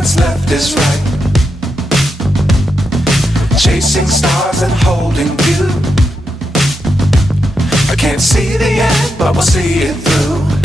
what's left is right. Chasing stars and holding you. I can't see the end, but we'll see it through.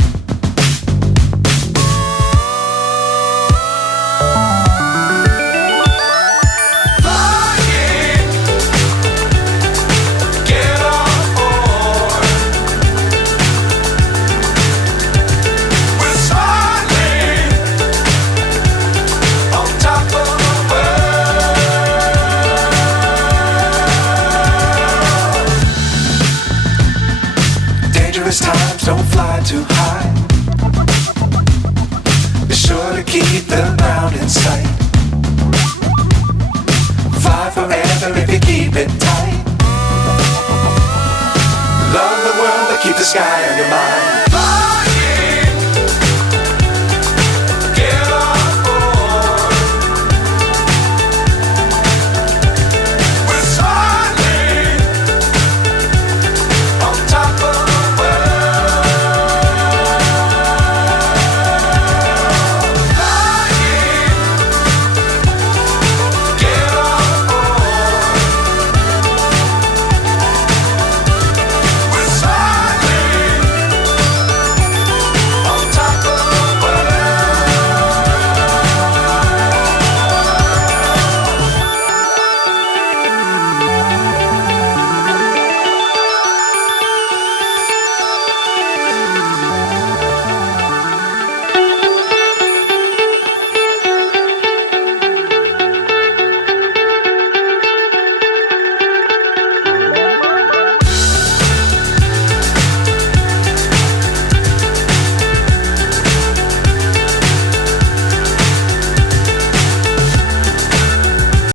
Times don't fly too high. Be sure to keep the ground in sight. Fly forever if you keep it tight. Love the world but keep the sky on your mind.